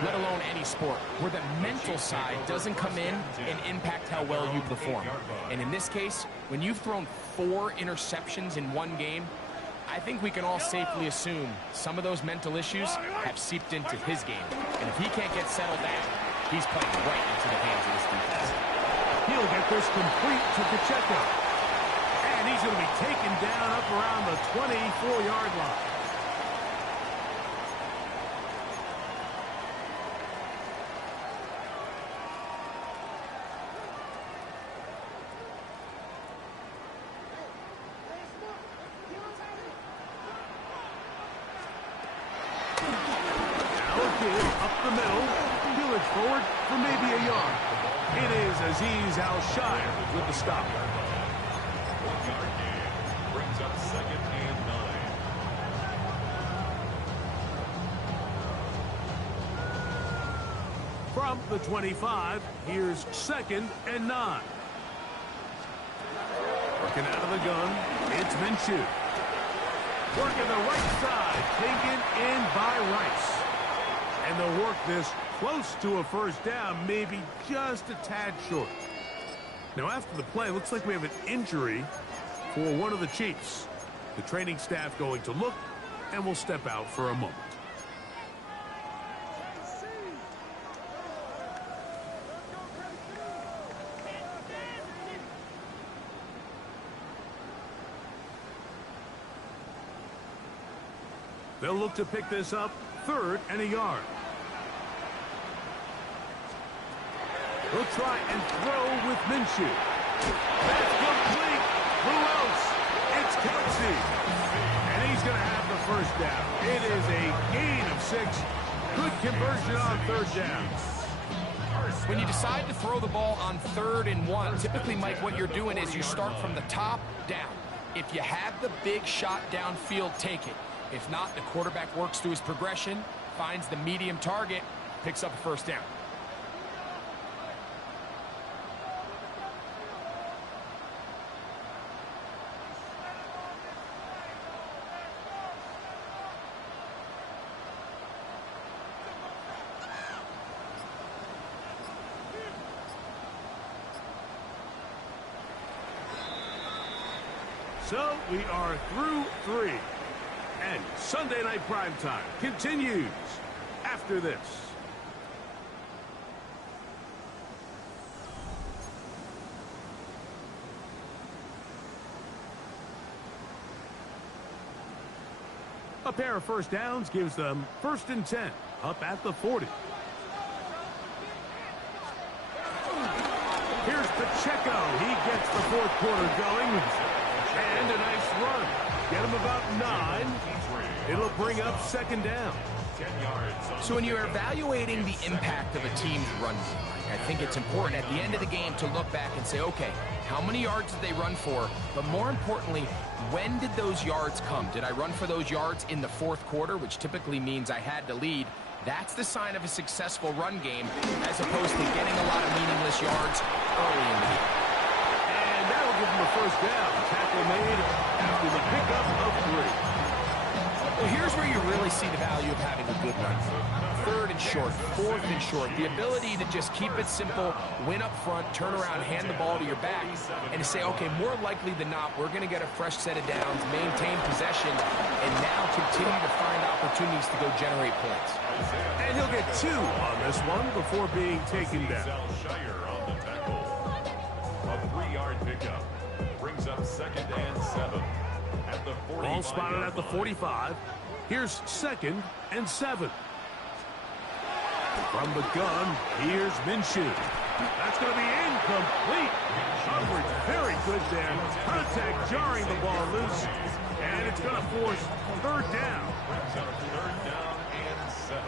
let alone any sport, where the mental side doesn't come in and impact how well you perform. And in this case, when you've thrown 4 interceptions in one game, I think we can all safely assume some of those mental issues have seeped into his game. And if he can't get settled down, he's playing right into the hands of this defense. He'll get this complete to Pacheco. And he's going to be taken down up around the 24-yard line. Up the middle, peel it forward for maybe a yard. It is Azeez Al-Shire with the stop. 1-yard gain brings up 2nd and 9. From the 25, here's 2nd and 9. Working out of the gun, it's Minshew. Working the right side, taken in by Rice. And they'll work this close to a first down, maybe just a tad short. Now, after the play, looks like we have an injury for one of the Chiefs. The training staff going to look, and we'll step out for a moment. They'll look to pick this up 3rd and a yard. He'll try and throw with Minshew. That's complete. Who else? It's Kelsey. And he's going to have the first down. It is a gain of 6. Good conversion on 3rd down. When you decide to throw the ball on 3rd and 1, typically, Mike, what you're doing is you start from the top down. If you have the big shot downfield, take it. If not, the quarterback works through his progression, finds the medium target, picks up a first down. So we are through 3. And Sunday Night Primetime continues after this. A pair of first downs gives them 1st and 10, up at the 40. Here's Pacheco. He gets the fourth quarter going. And a nice run. Get him about 9. It'll bring up second down. So when you're evaluating the impact of a team's run game, I think it's important at the end of the game to look back and say, okay, how many yards did they run for? But more importantly, when did those yards come? Did I run for those yards in the fourth quarter, which typically means I had to lead? That's the sign of a successful run game, as opposed to getting a lot of meaningless yards early in the game. And that'll give them a first down. Tackle made after the pickup of 3. Well, here's where you really see the value of having a good run. Third and short, fourth and short. The ability to just keep it simple, win up front, turn around, hand the ball to your back, and to say, okay, more likely than not, we're going to get a fresh set of downs, maintain possession, and now continue to find opportunities to go generate points. And he'll get 2 on this one before being taken down. On the tackle. A 3-yard pickup brings up second and 7. At the 45. Ball spotted at the 45. Here's second and 7. From the gun, here's Minshew. That's going to be incomplete. Coverage very good there. Contact jarring the ball loose. And it's going to force third down. Third down and 7.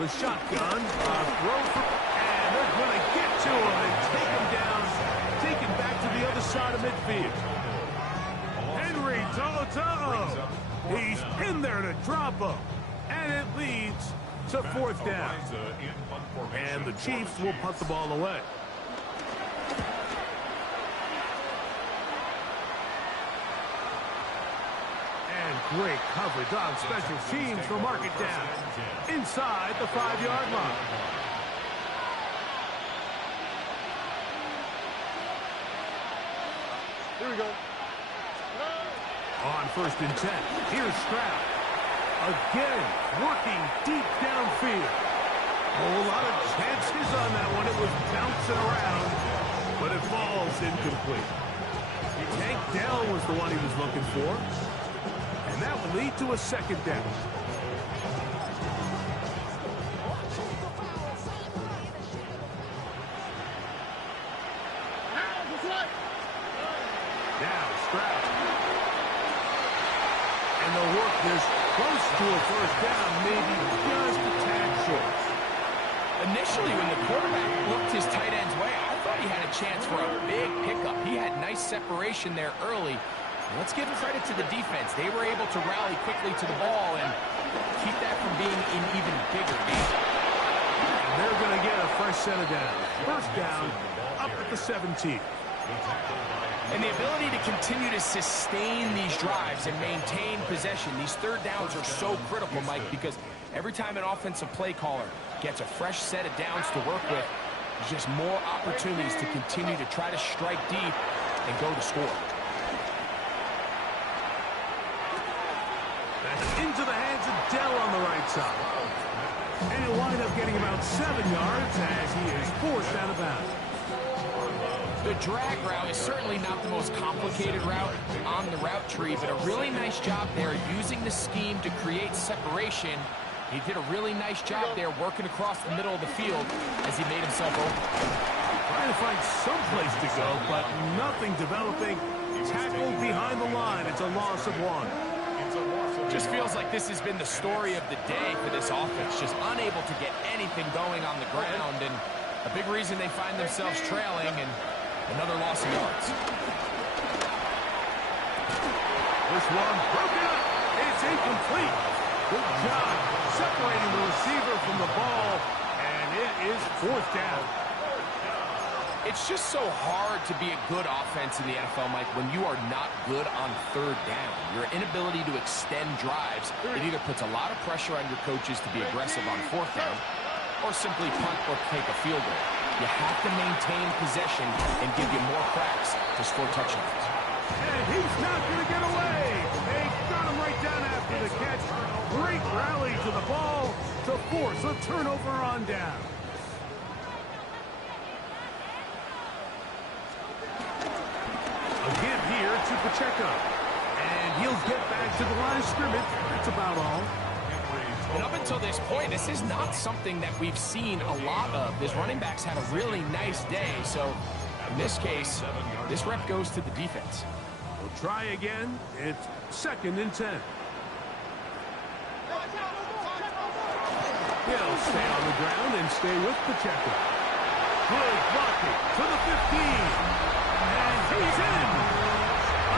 The shotgun, throw for, and they're going to get to him and take him down, taken back to the other side of midfield. Henry Toto, he's in there to drop him, and it leads to fourth down. And the Chiefs will punt the ball away. Great coverage on special teams to mark it down inside the 5-yard line. Here we go. On first and 10, here's Stroud. Again, working deep downfield. A lot of chances on that one. It was bouncing around, but it falls incomplete. Tank Dell was the one he was looking for. And that will lead to a second down. Now Stroud. And they'll work this close to a first down, maybe just a tad short. Initially, when the quarterback looked his tight end's way, I thought he had a chance for a big pickup. He had nice separation there early. Let's give credit to the defense. They were able to rally quickly to the ball and keep that from being an even bigger game. And they're going to get a fresh set of downs. First down, up at the 17. And the ability to continue to sustain these drives and maintain possession, these third downs are so critical, Mike, because every time an offensive play caller gets a fresh set of downs to work with, there's just more opportunities to continue to try to strike deep and go to score. Into the hands of Dell on the right side. And he'll wind up getting about 7 yards as he is forced out of bounds. The drag route is certainly not the most complicated route on the route tree, but a really nice job there using the scheme to create separation. He did a really nice job there working across the middle of the field as he made himself open. Trying to find some place to go, but nothing developing. Tackled behind the line. It's a loss of 1. Just feels like this has been the story of the day for this offense. Just unable to get anything going on the ground, and a big reason they find themselves trailing, and another loss of yards. This one broken up. It's incomplete. Good job separating the receiver from the ball, and it is fourth down. It's just so hard to be a good offense in the NFL, Mike, when you are not good on third down. Your inability to extend drives, it either puts a lot of pressure on your coaches to be aggressive on fourth down or simply punt or take a field goal. You have to maintain possession and give you more cracks to score touchdowns. And he's not going to get away. They got him right down after the catch. Great rally to the ball to force a turnover on down. A give here to Pacheco. And he'll get back to the line of scrimmage. That's about all. And up until this point, this is not something that we've seen a lot of. This running back's had a really nice day. So in this case, this rep goes to the defense. We'll try again. It's 2nd and 10. He'll stay on the ground and stay with Pacheco. Good blocking to the 15. And he's in.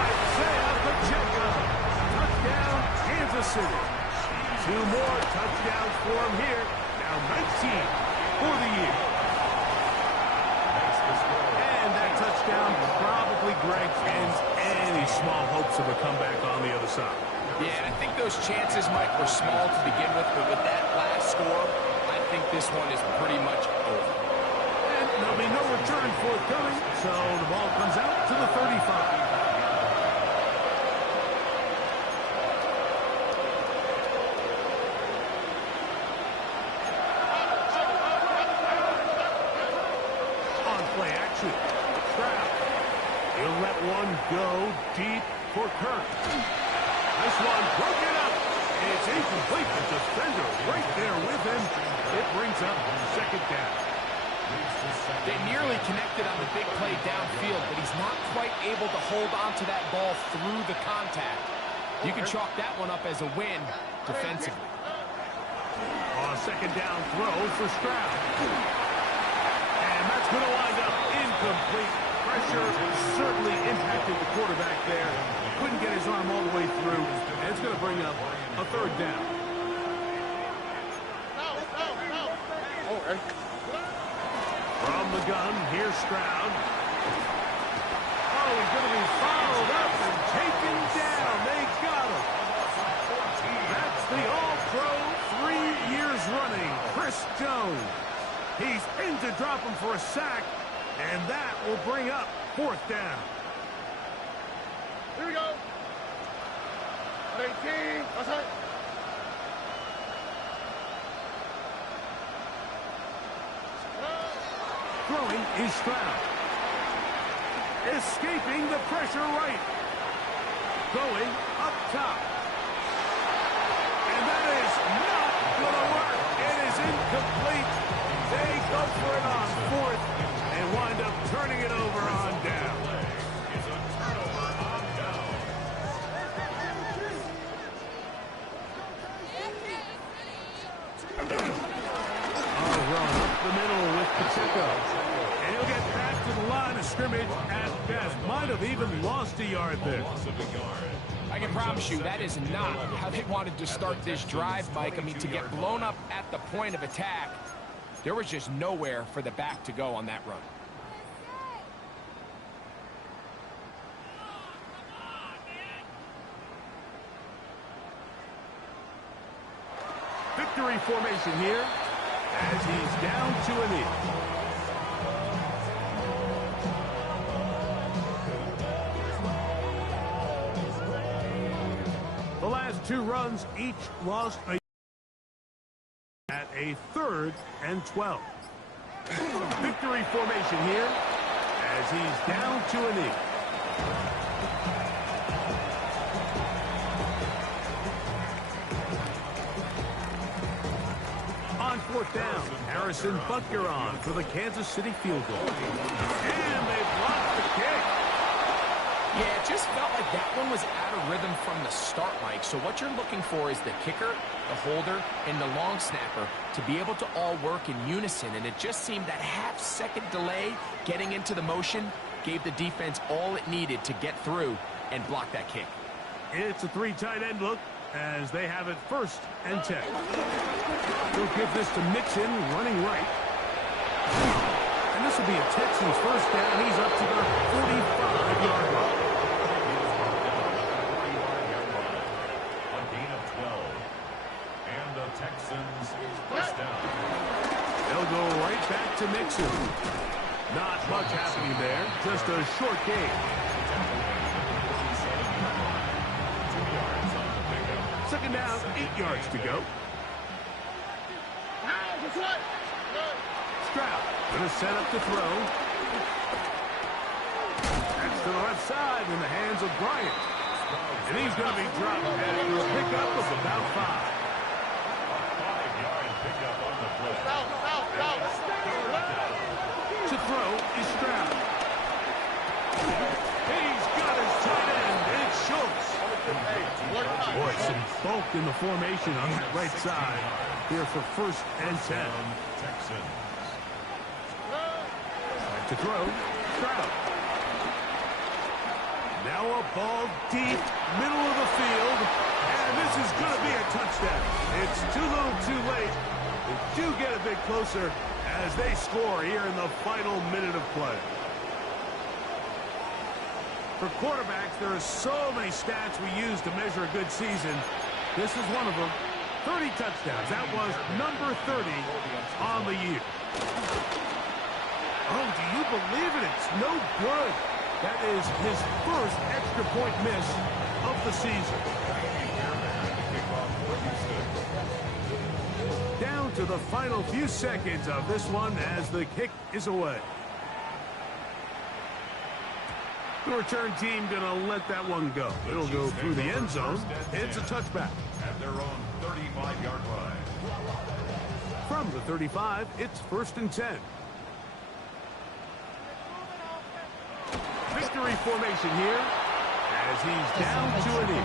Isaiah Pacheco. Touchdown, Kansas City. 2 more touchdowns for him here. Now 19 for the year. And that touchdown probably, Greg, ends any small hopes of a comeback on the other side. Yeah, I think those chances, Mike, were small to begin with, but with that last score, I think this one is pretty much over. And there'll be no return forthcoming, so the ball comes out to the 35. He'll let one go deep for Kirk. This one broken up. It's incomplete. The defender right there with him. It brings up 2nd down. They nearly connected on the big play downfield, but he's not quite able to hold on to that ball through the contact. You can chalk that one up as a win defensively. On a 2nd down throw for Stroud. And that's going to wind up incomplete. Pressure certainly impacted the quarterback there. Couldn't get his arm all the way through. And it's going to bring up a 3rd down. Okay. From the gun, here's Stroud. Oh, he's going to be followed up and taken down. They got him. That's the All-Pro 3 years running, Chris Jones. He's in to drop him for a sack. And that will bring up 4th down. Here we go. 18. That's it. Throwing is Stroud. Escaping the pressure right. Going up top. And that is not going to work. It is incomplete. They go for it on 4th. And wind up turning it over on down. It's a turnover on down. Run up the middle with Pacheco. And he'll get back to the line of scrimmage at best. Might have even lost a yard there. I can promise you that is not how they wanted to start this drive, Mike. I mean, to get blown up at the point of attack, there was just nowhere for the back to go on that run. Victory formation here as he's down to a knee. The last 2 runs each lost at a 3rd and 12. Victory formation here as he's down to a knee. On 4th down, Harrison Butker on for the Kansas City field goal. And they blocked the kick. Yeah, it just felt like that one was out of rhythm from the start, Mike. So what you're looking for is the kicker, the holder, and the long snapper to be able to all work in unison. And it just seemed that half-second delay getting into the motion gave the defense all it needed to get through and block that kick. It's a 3 tight end look as they have it 1st and 10. They'll give this to Mixon running right. And this will be a Texans 1st down. He's up to the 45-yard line. Texans first down. They'll go right back to Mixon. Not much happening there. Just a short game. 2nd down, 8 yards to go. Stroud going to set up to throw. That's to the left side in the hands of Bryant. And he's going to be dropped after a pickup of about 5. To throw is Stroud. He's got his tight end. It's Schultz. Boy, some bulk in the formation on that right side here for 1st and 10. Texans. To throw, Stroud. Now a ball deep, middle of the field, and this is going to be a touchdown. It's too little too late. They do get a bit closer as they score here in the final minute of play. For quarterbacks, there are so many stats we use to measure a good season. This is one of them. 30 touchdowns. That was number 30 on the year. Oh, do you believe it? It's no good. That is his first extra point miss of the season. Down to the final few seconds of this one as the kick is away. The return team going to let that one go. It'll go through the end zone. It's a touchback. At their own 35-yard line. From the 35, it's 1st and 10. Victory formation here as he's down to a knee.